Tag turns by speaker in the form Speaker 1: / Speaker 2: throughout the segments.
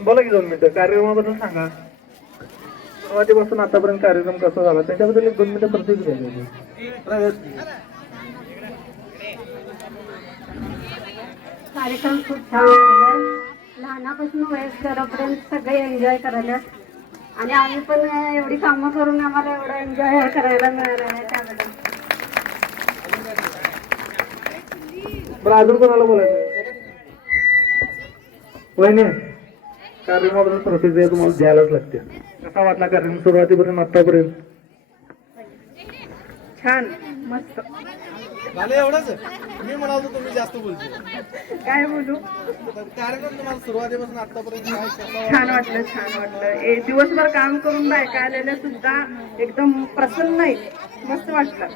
Speaker 1: बोला की दोन मिनिटं. कार्यक्रमाबद्दल सांगा. सुरुवातीपासून आतापर्यंत कार्यक्रम कसा झाला? त्याच्याबद्दल एक दोन मिनिटं प्रतिक्रिया.
Speaker 2: कार्यक्रम खूप छान झाला. लहानापासून वयस्करापर्यंत सगळे एन्जॉय करायला. आणि आम्ही पण एवढी कामं करून आम्हाला एवढं एन्जॉय करायला मिळालं आहे त्याबद्दल.
Speaker 1: अजून कोणाला बोलायचं? वहिनी. कार्यक्रमाबद्दल प्रतिक्रिया तुम्हाला द्यायलाच लागते. कसा वाटला कार्यक्रम सुरुवातीपासून आतापर्यंत
Speaker 2: छान मस्त.
Speaker 3: मला एवढंच? आहे. मी म्हणालो तुम्ही जास्त बोलतो
Speaker 2: काय बोलू?
Speaker 3: कार्यक्रम तुम्हाला सुरुवातीपासून आतापर्यंत
Speaker 2: छान वाटलं छान वाटलं. ए दिवसभर काम करून बायका आलेल्या सुद्धा एकदम प्रसन्न आहेत मस्त वाटलं.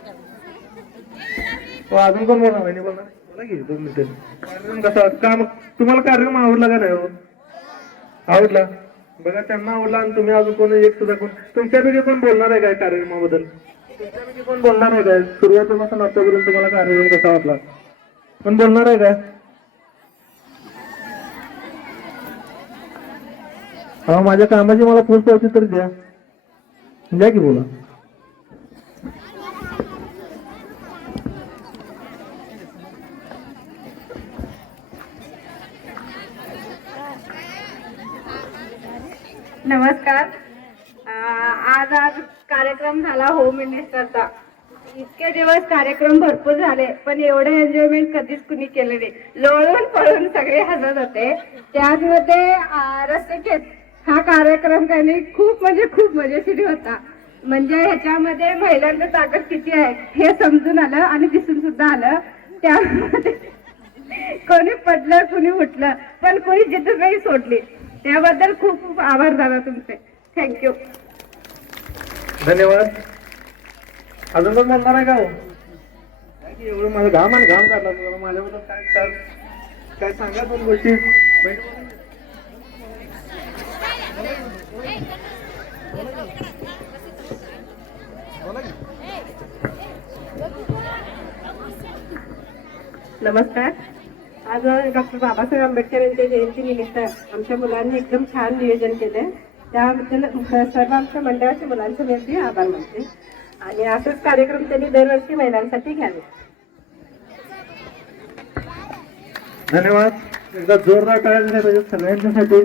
Speaker 1: हो, अजून कोण बोला बोला. बोला की दोन मिनिटं. कार्यक्रम कसा? का मग तुम्हाला कार्यक्रम आवडला का नाही हो? आवडला. बघा त्यांना आवडला आणि तुम्ही अजून कोणी एक सुद्धा कोण तुमच्यापैकी कोण बोलणार आहे काय कार्यक्रमाबद्दल? तुमच्यापैकी कोण बोलणार आहे काय? सुरुवातीपासून आतापर्यंत तुम्हाला कार्यक्रम कसा वाटला? कोण बोलणार आहे का हा माझ्या कामाची मला पोच पावती तरी द्या. द्या की बोला.
Speaker 2: नमस्कार. आज आज कार्यक्रम झाला होम मिनिस्टरचा इतके दिवस कार्यक्रम भरपूर झाले पण एवढे एन्जॉयमेंट कधीच कुणी केले नाही. लोळून पळून सगळे हसत होते. त्यामध्ये अं, हा कार्यक्रम त्यांनी खूप म्हणजे खूप मजेशीर होता. म्हणजे ह्याच्यामध्ये महिलांचं ताकद किती आहे हे समजून आलं आणि दिसून सुद्धा आलं. त्यामध्ये कोणी पडलं कोणी उठलं पण कोणी जिद्द नाही सोडली. त्याबद्दल खूप खूप आभार दादा तुमचे. थँक्यू
Speaker 1: धन्यवाद. अजून पण म्हणणार आहे का हो? एवढं माझं घाम आणि घाम काढला तुम्हाला माझ्याबद्दल काय काय काय सांगा दोन गोष्टी.
Speaker 2: नमस्कार. आज डॉक्टर बाबासाहेब आंबेडकर यांच्या जयंतीनिमित्त आमच्या मुलांनी एकदम छान नियोजन केलं. त्याबद्दल सर्व आमच्या मंडळाच्या मुलांचे मी अगदी आभार मानते. आणि असंच कार्यक्रम त्यांनी दरवर्षी महिलांसाठी घ्यावे.
Speaker 1: धन्यवाद. एकदा जोरदार टाळ्या म्हणजे सगळ्यांच्यासाठी.